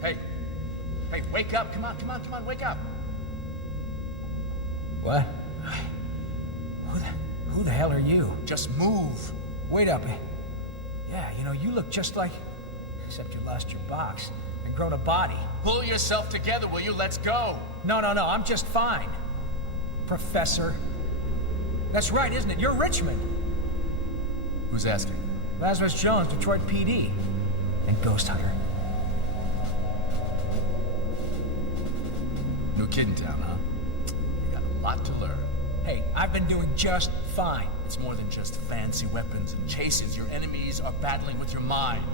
Hey, wake up! Come on, wake up! What? Who the hell are you? Just move. Wait up. Yeah, you know, you look just like... Except you lost your box and grown a body. Pull yourself together, will you? Let's go. No, I'm just fine. Professor. That's right, isn't it? You're Richmond. Who's asking? Lazarus Jones, Detroit PD. And Ghosthunter. New kid in town, huh? You got a lot to learn. Hey, I've been doing just fine. It's more than just fancy weapons and chases. Your enemies are battling with your mind.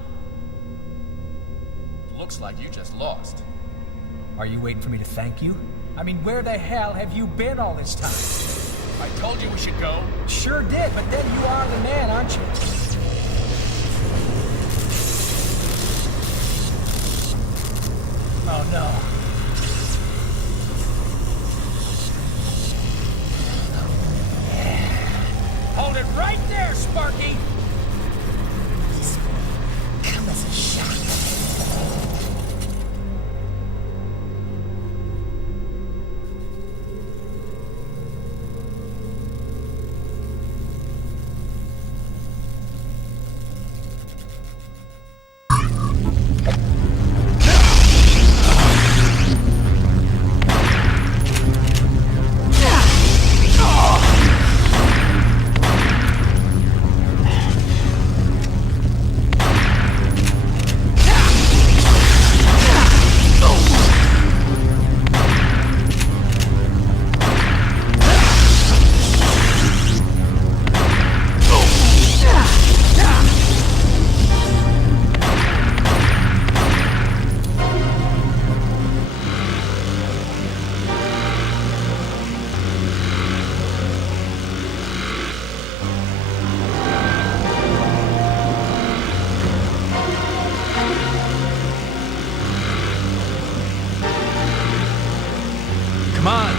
Looks like you just lost. Are you waiting for me to thank you? I mean, where the hell have you been all this time? I told you we should go. Sure did, but then you are the man, aren't you? Oh no. Hold it right there, Sparky! Come as a shock. Come on.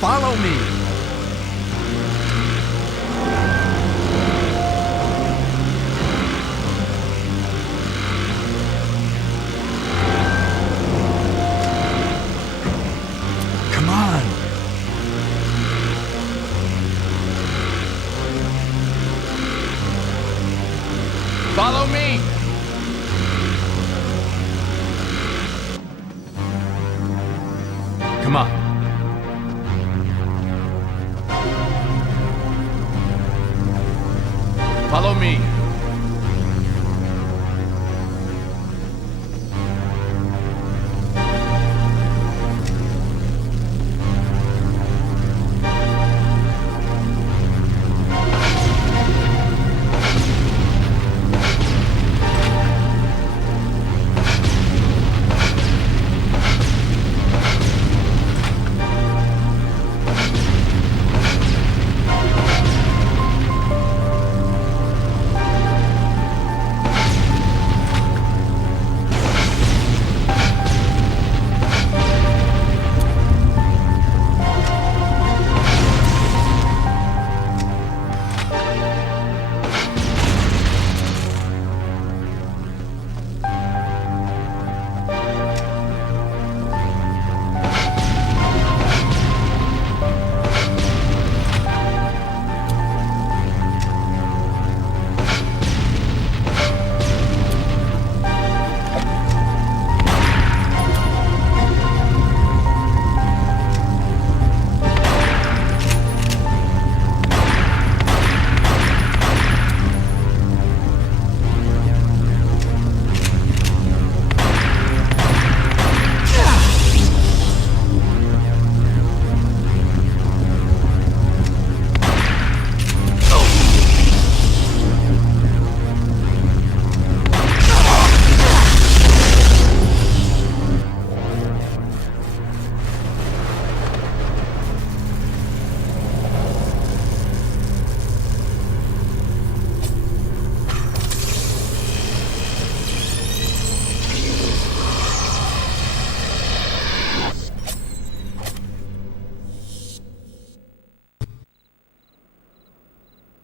Follow me! Come on! Follow me! Come on. Follow me.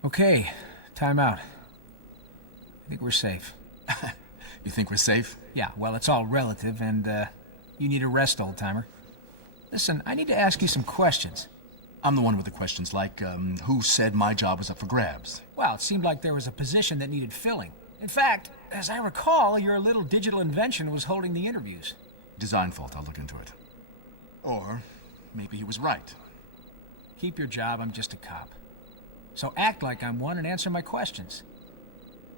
Okay, time out. I think we're safe. You think we're safe? Yeah, well, it's all relative, and, you need a rest, old-timer. Listen, I need to ask you some questions. I'm the one with the questions, like, who said my job was up for grabs? Well, it seemed like there was a position that needed filling. In fact, as I recall, your little digital invention was holding the interviews. Design fault, I'll look into it. Or maybe he was right. Keep your job, I'm just a cop. So act like I'm one and answer my questions.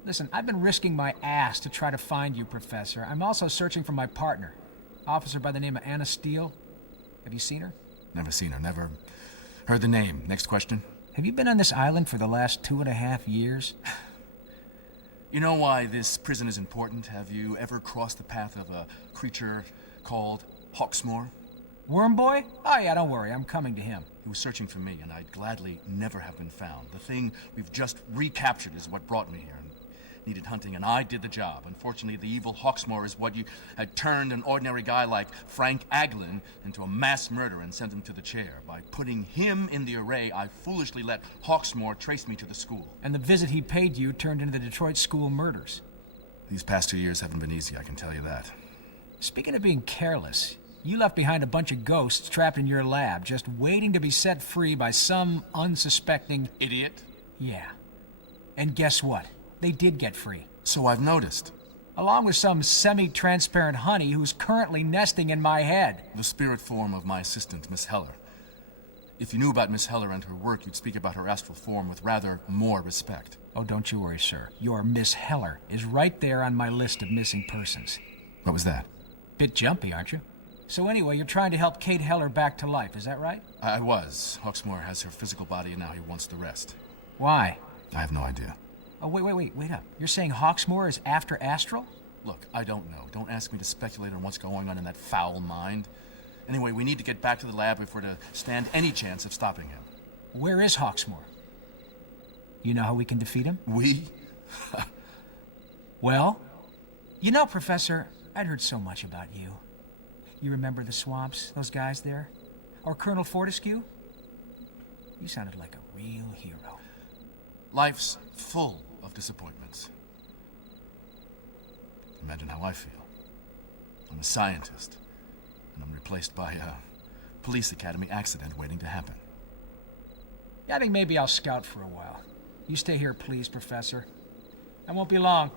Listen, I've been risking my ass to try to find you, Professor. I'm also searching for my partner, officer by the name of Anna Steele. Have you seen her? Never seen her, never heard the name. Next question. Have you been on this island for the last 2.5 years? You know why this prison is important? Have you ever crossed the path of a creature called Hawksmoor? Worm Boy? Oh yeah, don't worry, I'm coming to him. He was searching for me, and I'd gladly never have been found. The thing we've just recaptured is what brought me here. Needed hunting, and I did the job. Unfortunately, the evil Hawksmoor is what you had turned an ordinary guy like Frank Aglin into a mass murderer and sent him to the chair. By putting him in the array, I foolishly let Hawksmoor trace me to the school. And the visit he paid you turned into the Detroit school murders. These past 2 years haven't been easy, I can tell you that. Speaking of being careless, you left behind a bunch of ghosts trapped in your lab, just waiting to be set free by some unsuspecting idiot. Yeah. And guess what? They did get free. So I've noticed. Along with some semi-transparent honey who's currently nesting in my head. The spirit form of my assistant, Miss Heller. If you knew about Miss Heller and her work, you'd speak about her astral form with rather more respect. Oh, don't you worry, sir. Your Miss Heller is right there on my list of missing persons. What was that? Bit jumpy, aren't you? So anyway, you're trying to help Kate Heller back to life, is that right? I was. Hawksmoor has her physical body and now he wants the rest. Why? I have no idea. Oh, wait up. You're saying Hawksmoor is after Astral? Look, I don't know. Don't ask me to speculate on what's going on in that foul mind. Anyway, we need to get back to the lab if we're to stand any chance of stopping him. Where is Hawksmoor? You know how we can defeat him? We? Well, you know, Professor, I'd heard so much about you. You remember the swamps, those guys there? Or Colonel Fortescue? You sounded like a real hero. Life's full of disappointments. Imagine how I feel. I'm a scientist, and I'm replaced by a police academy accident waiting to happen. Yeah, I think maybe I'll scout for a while. You stay here, please, Professor. I won't be long.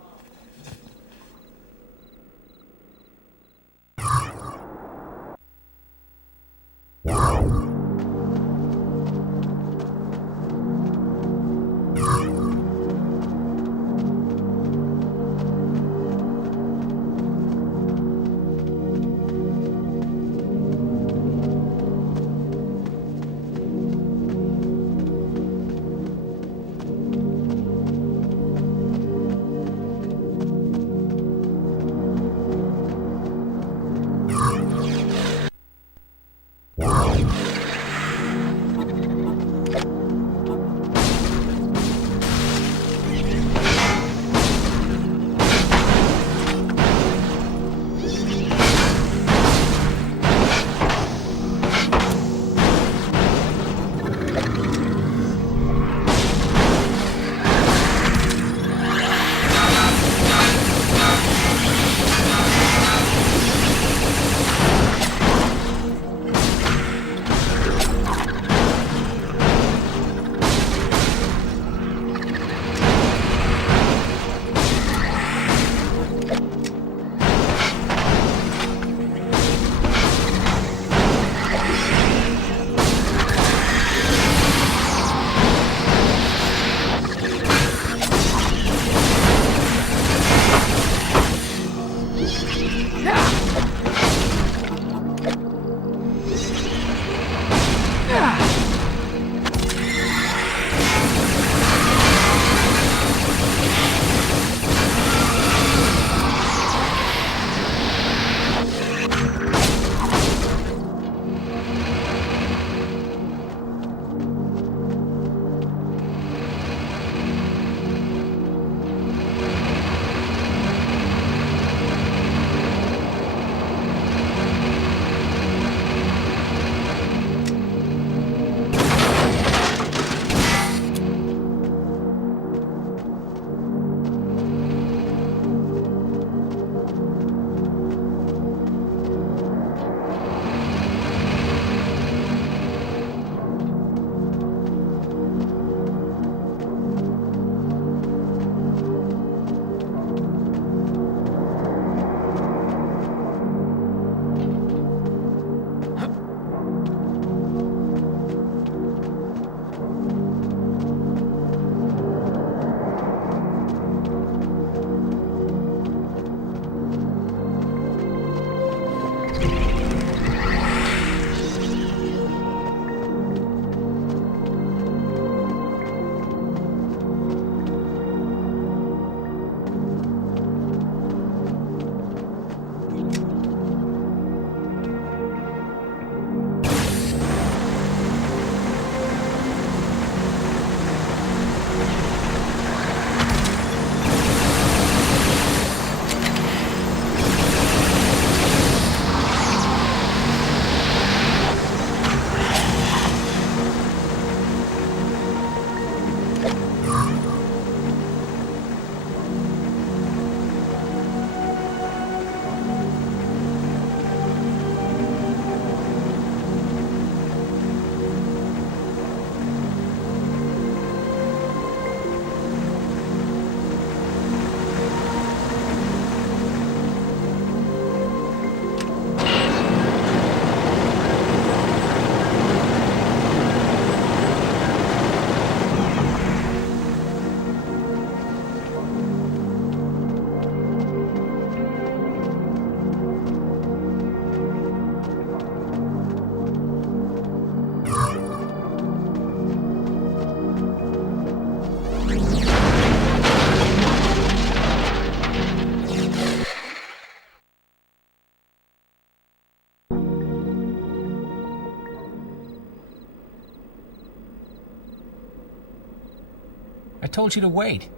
told you to wait.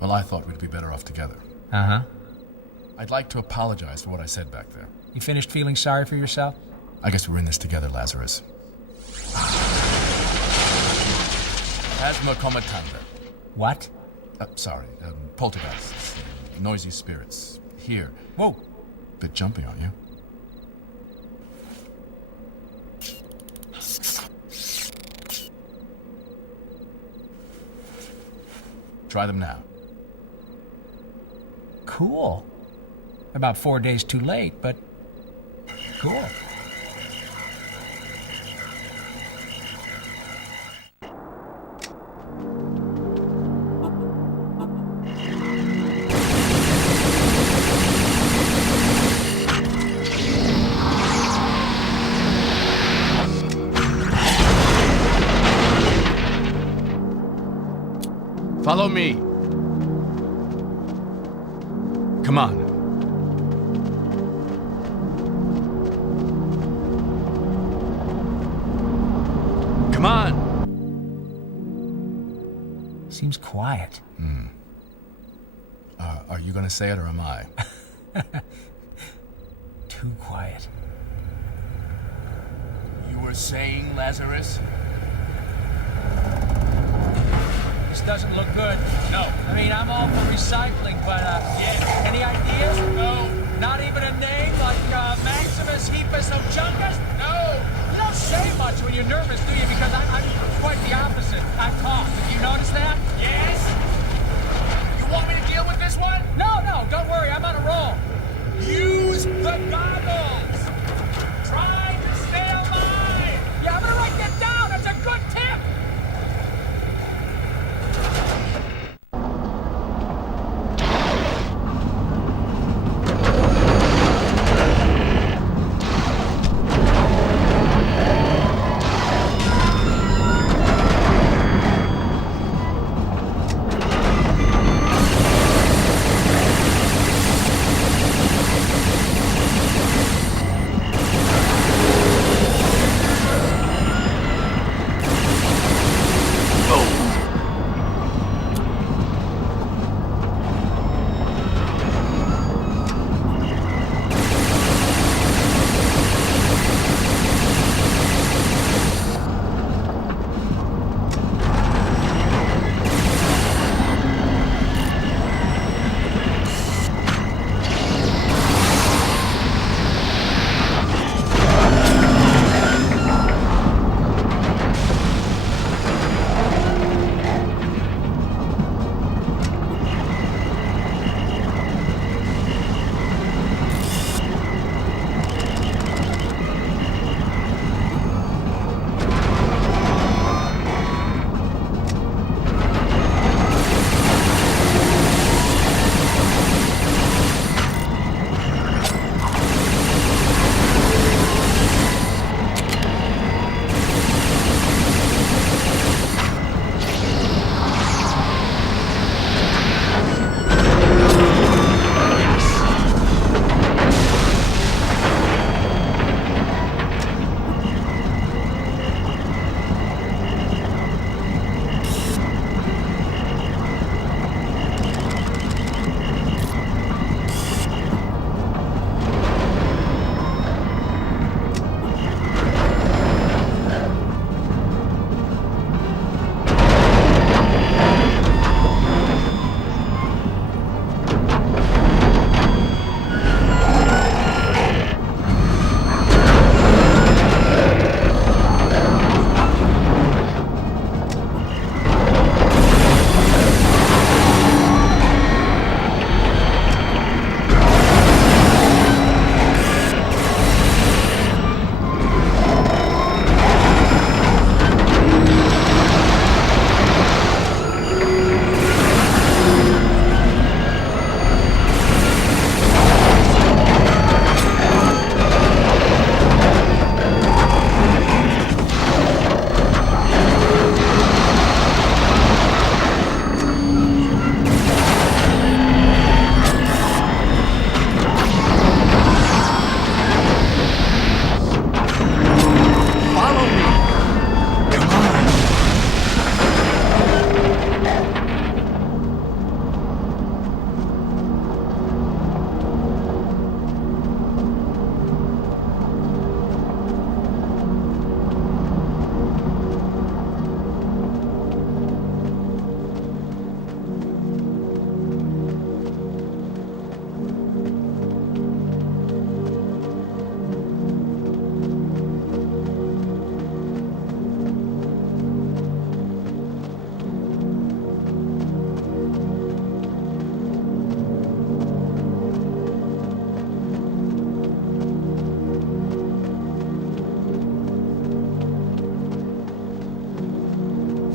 Well, I thought we'd be better off together. Uh-huh. I'd like to apologize for what I said back there. You finished feeling sorry for yourself? I guess we're in this together, Lazarus. Asthma comatanda. What? Sorry, poltergeists. Noisy spirits. Here. Whoa. Bit jumpy, aren't you? Try them now. Cool. About 4 days too late, but cool. Follow me. Come on. Come on. Seems quiet. Are you gonna say it or am I? Too quiet. You were saying, Lazarus? This doesn't look good. No. I mean, I'm all for recycling, but, Yeah. any ideas? No. Not even a name like, Maximus Heapus of Chungus? No. You don't say much when you're nervous, do you? Because I'm quite the opposite. I talk. Have you noticed that? Yes? You want me to deal with this one? No, don't worry. I'm on a roll. Use the goggles. Try to stay alive. Yeah, I'm gonna write that down. That's a good tip.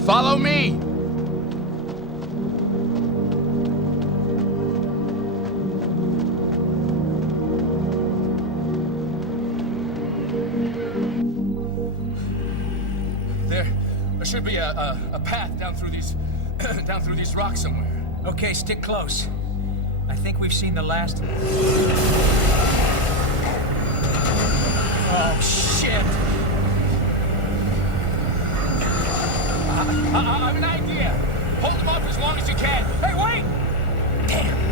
Follow me! There should be a path down through these down through these rocks somewhere. Okay, stick close. I think we've seen the last of it. Oh, shit! I have an idea. Hold them off as long as you can. Hey, wait! Damn.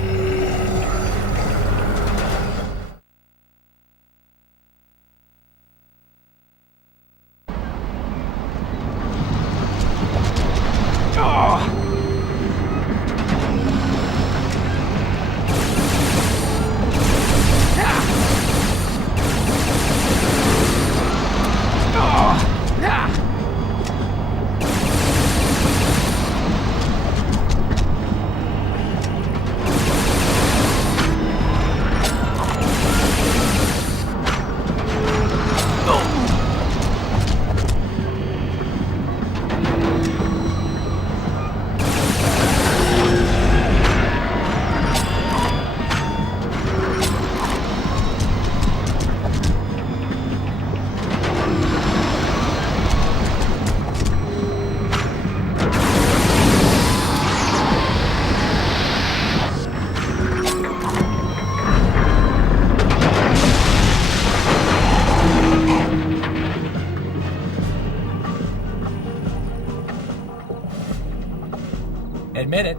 Admit it.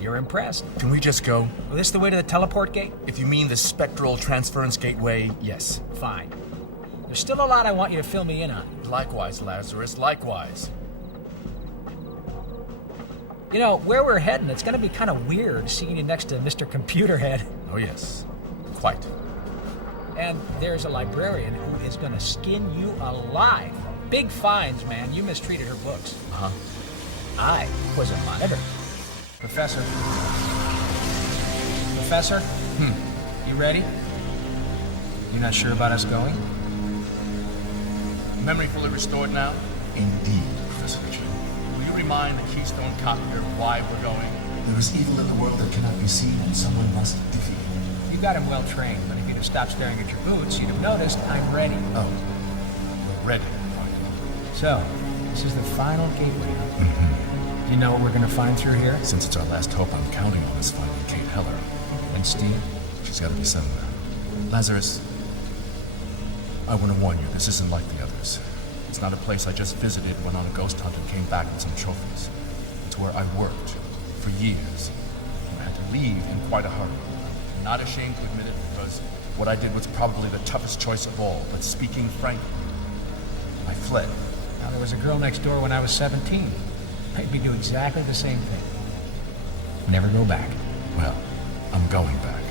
You're impressed. Can we just go? Well, this the way to the teleport gate? If you mean the spectral transference gateway, yes. Fine. There's still a lot I want you to fill me in on. Likewise, Lazarus, likewise. You know, where we're heading, it's gonna be kind of weird seeing you next to Mr. Computer Head. Oh, yes. Quite. And there's a librarian who is gonna skin you alive. Big fines, man. You mistreated her books. Uh-huh. I was a monitor. Professor? Professor? You ready? You not sure about us going? Memory fully restored now? Indeed, Professor Richard. Will you remind the Keystone copier why we're going? There is evil in the world that cannot be seen, and someone must defeat it. You got him well trained, but if you'd have stopped staring at your boots, you'd have noticed I'm ready. Oh, we're ready. So, this is the final gateway. Do you know what we're gonna find through here? Since it's our last hope, I'm counting on us finding Kate Heller. And Steve? She's gotta be somewhere. Lazarus, I want to warn you, this isn't like the others. It's not a place I just visited, went on a ghost hunt, and came back with some trophies. It's where I worked for years. I had to leave in quite a hurry. I'm not ashamed to admit it because what I did was probably the toughest choice of all, but speaking frankly, I fled. Now, there was a girl next door when I was 17. Made me do exactly the same thing. Never go back. Well, I'm going back.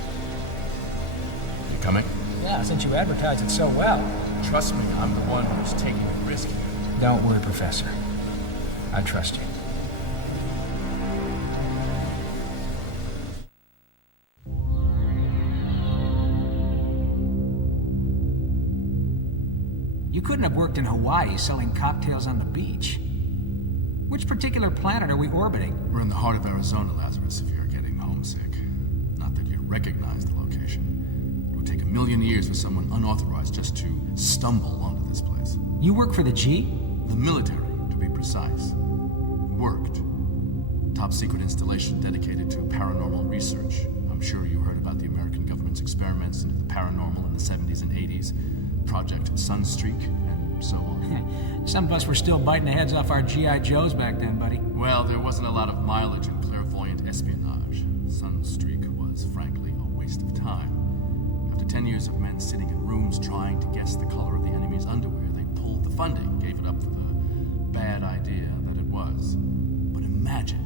You coming? Yeah, since you advertised it so well. Trust me, I'm the one who's taking the risk here. Don't worry, Professor. I trust you. You couldn't have worked in Hawaii selling cocktails on the beach. Which particular planet are we orbiting? We're in the heart of Arizona, Lazarus, if you're getting homesick. Not that you'd recognize the location. It would take 1,000,000 years for someone unauthorized just to stumble onto this place. You work for the G? The military, to be precise. Worked. Top secret installation dedicated to paranormal research. I'm sure you heard about the American government's experiments into the paranormal in the 70s and 80s. Project Sunstreak, and so on. Some of us were still biting the heads off our G.I. Joes back then, buddy. Well, there wasn't a lot of mileage in clairvoyant espionage. Sunstreak was, frankly, a waste of time. After 10 years of men sitting in rooms trying to guess the color of the enemy's underwear, they pulled the funding, gave it up for the bad idea that it was. But imagine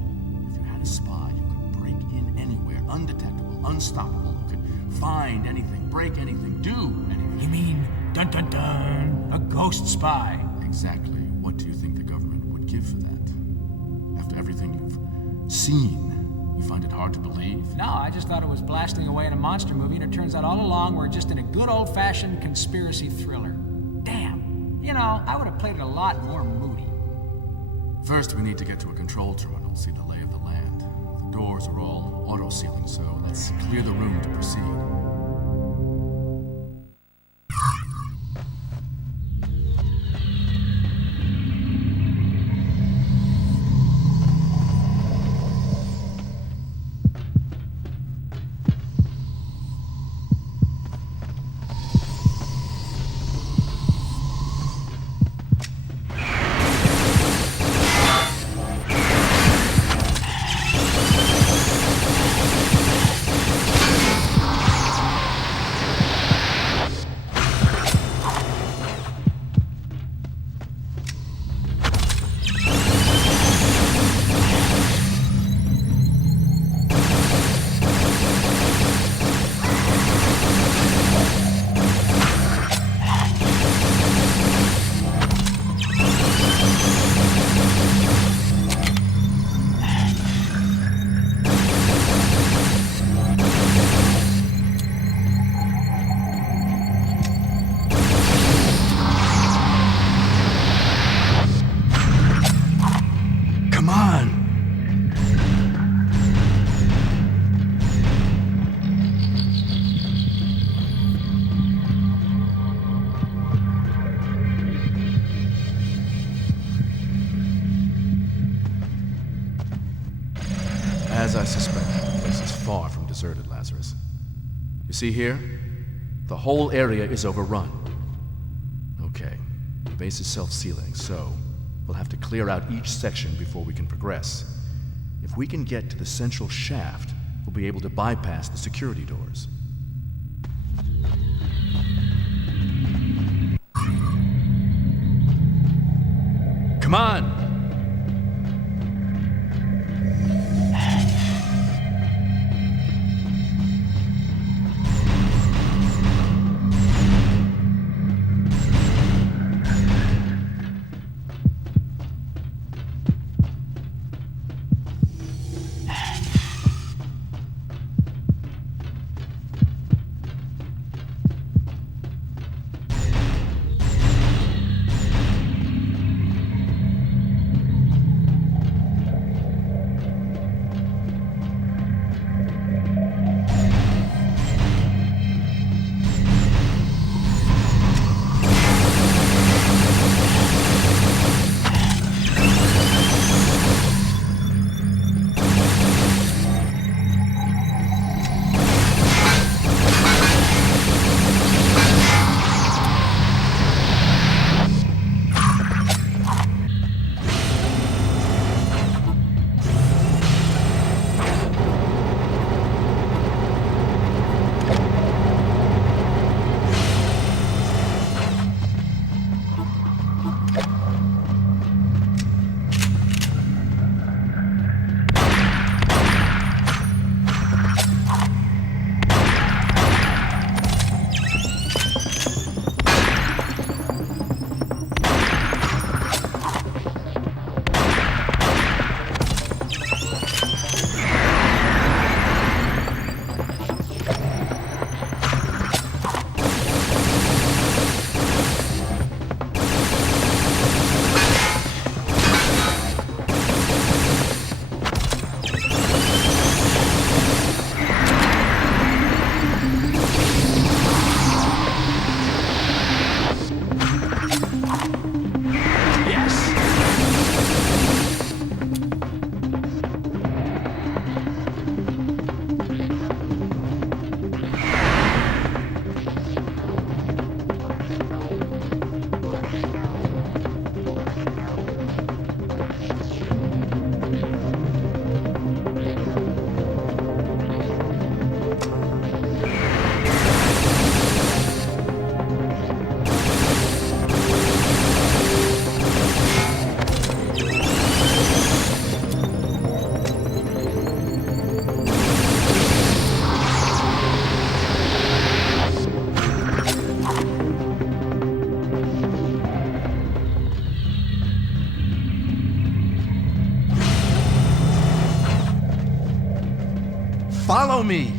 if you had a spy who could break in anywhere, undetectable, unstoppable, who could find anything, break anything, do anything. You mean, dun dun dun, a ghost spy? Exactly. What do you think the government would give for that? After everything you've seen, you find it hard to believe? No, I just thought it was blasting away in a monster movie, and it turns out all along we're just in a good old-fashioned conspiracy thriller. Damn. You know, I would have played it a lot more moody. First, we need to get to a control terminal, see the lay of the land. The doors are all auto-sealing, so let's clear the room to proceed. As I suspect, the place is far from deserted, Lazarus. You see here? The whole area is overrun. Okay, the base is self-sealing, so we'll have to clear out each section before we can progress. If we can get to the central shaft, we'll be able to bypass the security doors. Come on! Follow me!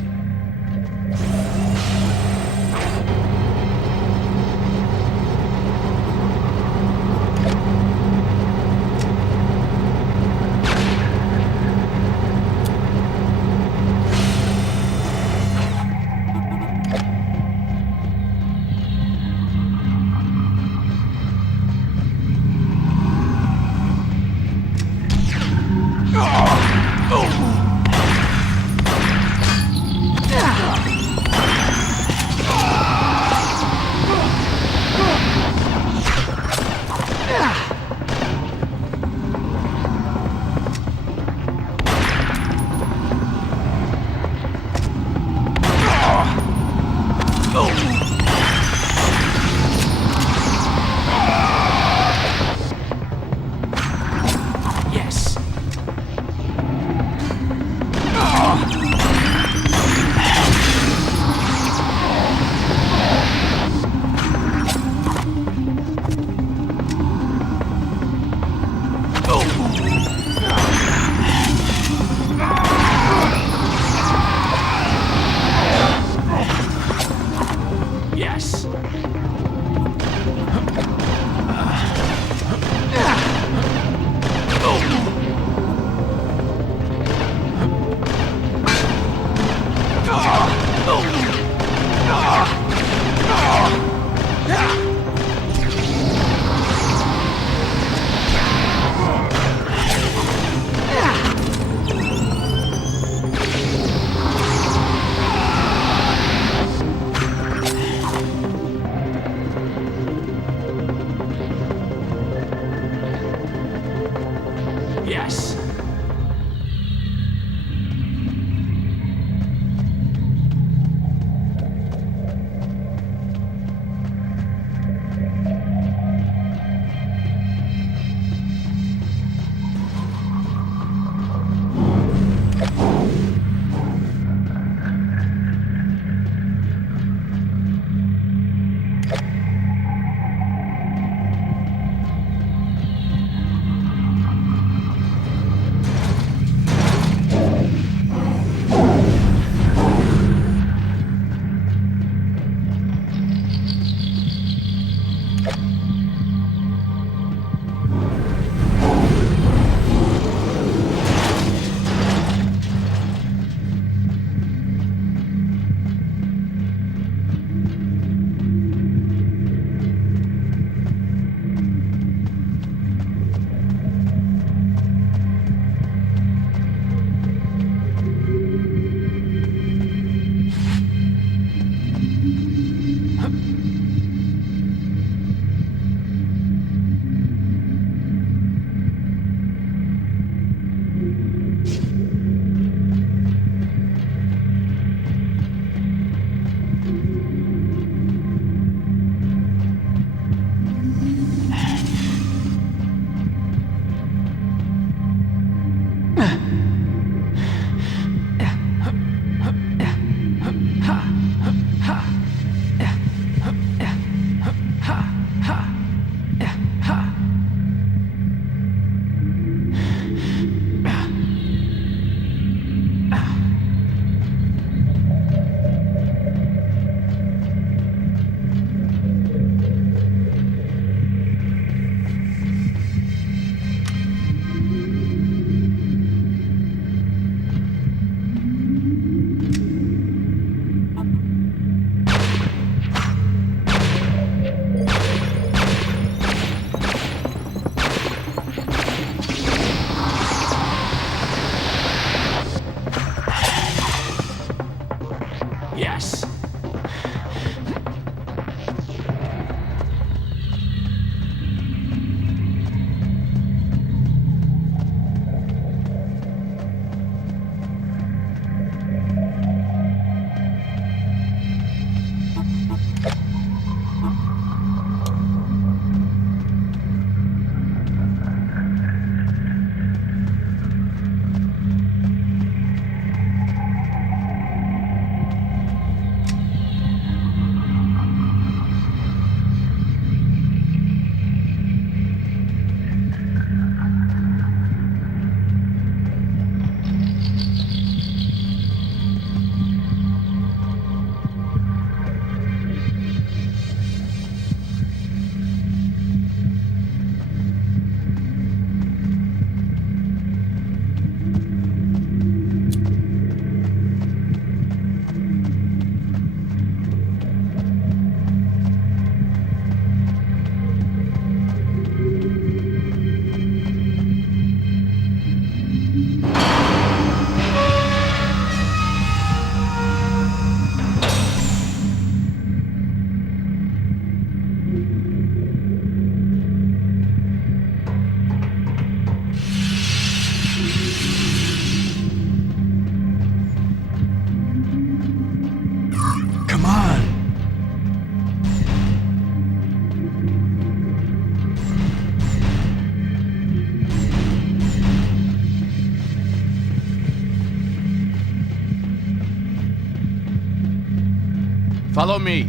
Follow me.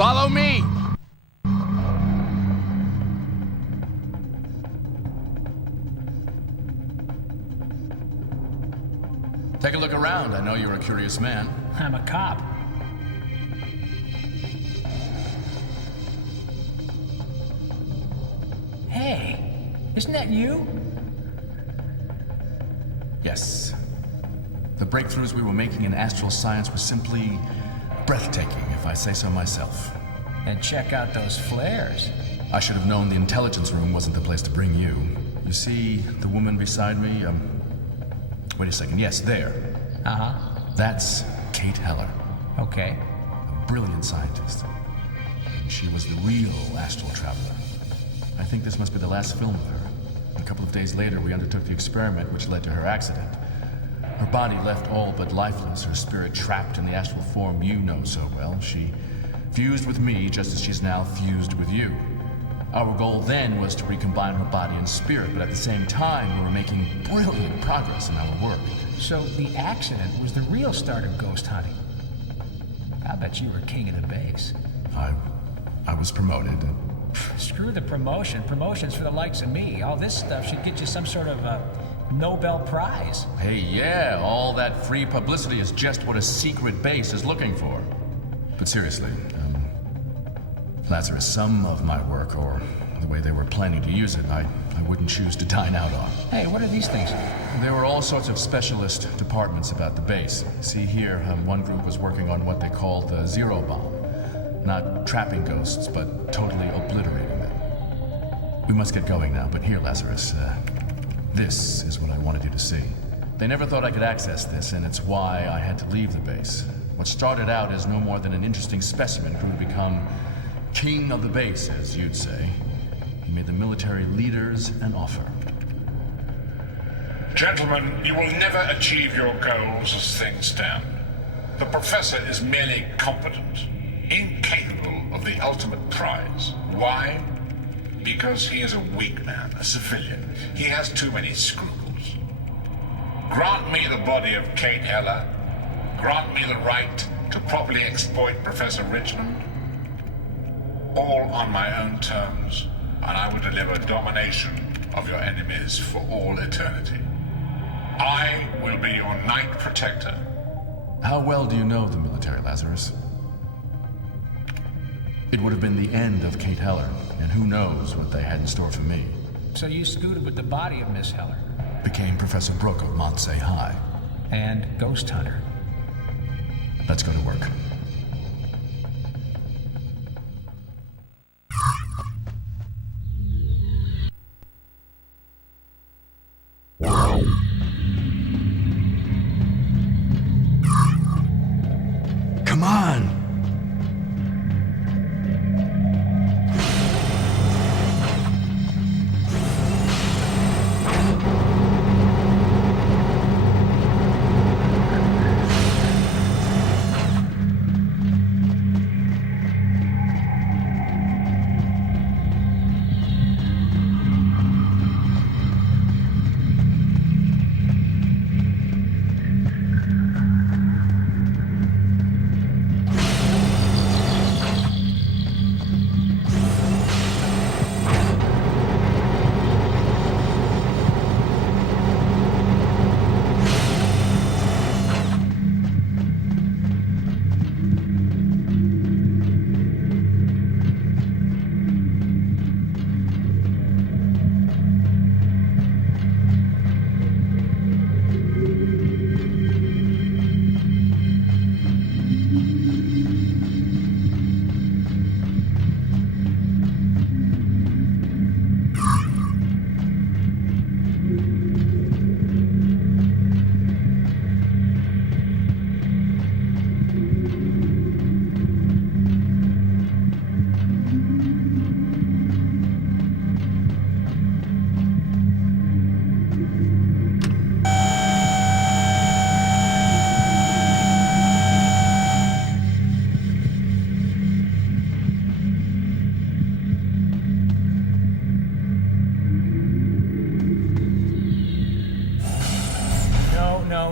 Follow me! Take a look around. I know you're a curious man. I'm a cop. Hey, isn't that you? Yes. The breakthroughs we were making in astral science were simply breathtaking, if I say so myself. And check out those flares. I should have known the intelligence room wasn't the place to bring you. You see the woman beside me? Wait a second. Yes, there. Uh-huh. That's Kate Heller, Okay. a brilliant scientist. And she was the real astral traveler. I think this must be the last film of her. A couple of days later, we undertook the experiment which led to her accident. Her body left all but lifeless, her spirit trapped in the astral form you know so well. She fused with me just as she's now fused with you. Our goal then was to recombine her body and spirit, but at the same time, we were making brilliant progress in our work. So the accident was the real start of ghost hunting. I bet you were king of the base. I was promoted. Screw the promotion. Promotion's for the likes of me. All this stuff should get you some sort of Nobel Prize. Hey, yeah, all that free publicity is just what a secret base is looking for. But seriously, Lazarus, some of my work, or the way they were planning to use it, I wouldn't choose to dine out on. Hey, what are these things? There were all sorts of specialist departments about the base. See here, one group was working on what they called the zero bomb. Not trapping ghosts, but totally obliterating them. We must get going now, but here, Lazarus, this is what I wanted you to see. They never thought I could access this, and it's why I had to leave the base. What started out as no more than an interesting specimen grew to become king of the base, as you'd say. He made the military leaders an offer. Gentlemen, you will never achieve your goals as things stand. The professor is merely competent, incapable of the ultimate prize. Why? Because he is a weak man, a civilian. He has too many scruples. Grant me the body of Kate Heller. Grant me the right to properly exploit Professor Richmond. All on my own terms, and I will deliver domination of your enemies for all eternity. I will be your knight protector. How well do you know the military, Lazarus? It would have been the end of Kate Heller, and who knows what they had in store for me. So you scooted with the body of Miss Heller. Became Professor Brooke of Montsay High. And Ghosthunter. Let's go to work. Come on!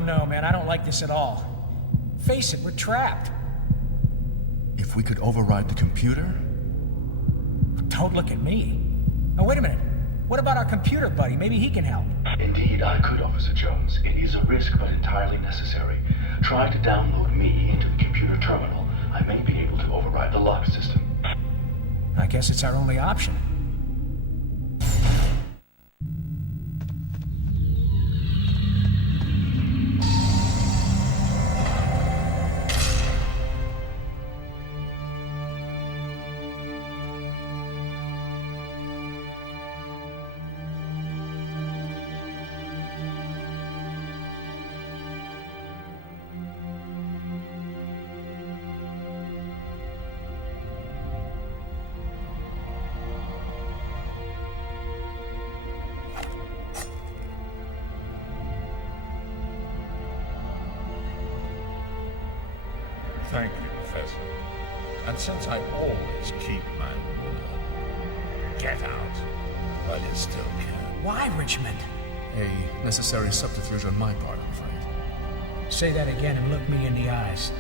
No, man, I don't like this at all. Face it, we're trapped. If we could override the computer? Don't look at me. Oh, wait a minute. What about our computer buddy? Maybe he can help. Indeed, I could, Officer Jones. It is a risk, but entirely necessary. Try to download me into the computer terminal. I may be able to override the lock system. I guess it's our only option. Thank you, Professor. And since I always keep my word, get out while you still can. Why, Richmond? A necessary subterfuge on my part, I'm afraid. Say that again and look me in the eyes.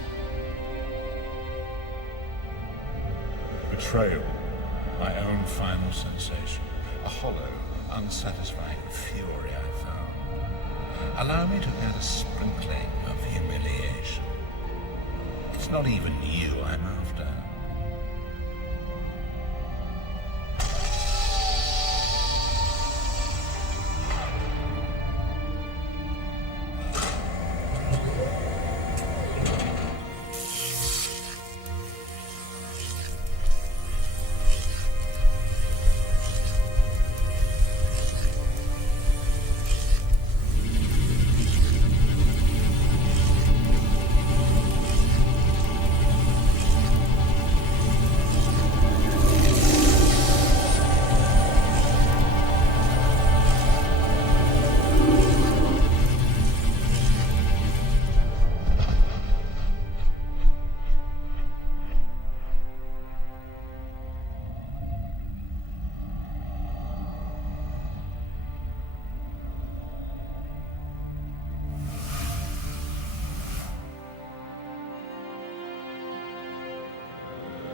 Betrayal, my own final sensation. A hollow, unsatisfying fury I found. Allow me to add a sprinkling of humiliation. It's not even you I'm after.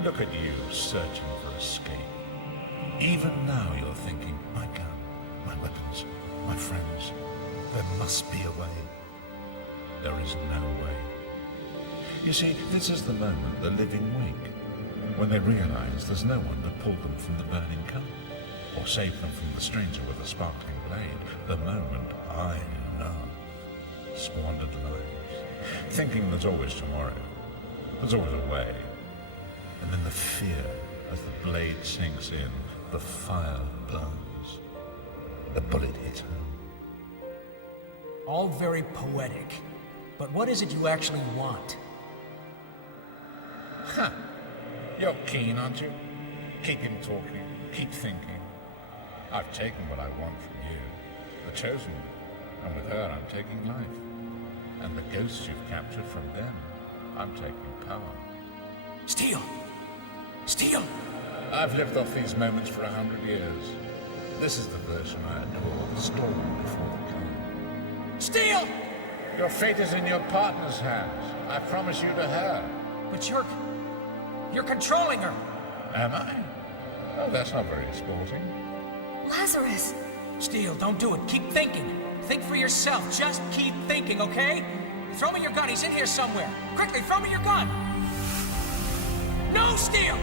Look at you, searching for escape. Even now you're thinking, my gun, my weapons, my friends. There must be a way. There is no way. You see, this is the moment the living wake. when they realize there's no one to pull them from the burning car, or save them from the stranger with a sparkling blade, the moment I love squandered lives, thinking there's always tomorrow, there's always a way, and then the fear as the blade sinks in, the fire burns, the bullet hits home. All very poetic, but what is it you actually want? Huh. You're keen, aren't you? Keep him talking, keep thinking. I've taken what I want from you, the chosen one, and with her I'm taking life. And the ghosts you've captured from them, I'm taking power. Steele! Steele! I've lived off these moments for 100 years. This is the version I adore, the storm before the calm. Steele! Your fate is in your partner's hands. I promise you to her. But you're controlling her! Am I? Oh, that's not very sporting. Lazarus! Steele, don't do it. Keep thinking. Think for yourself. Just keep thinking, okay? Throw me your gun. He's in here somewhere. Quickly, throw me your gun! No, Steele!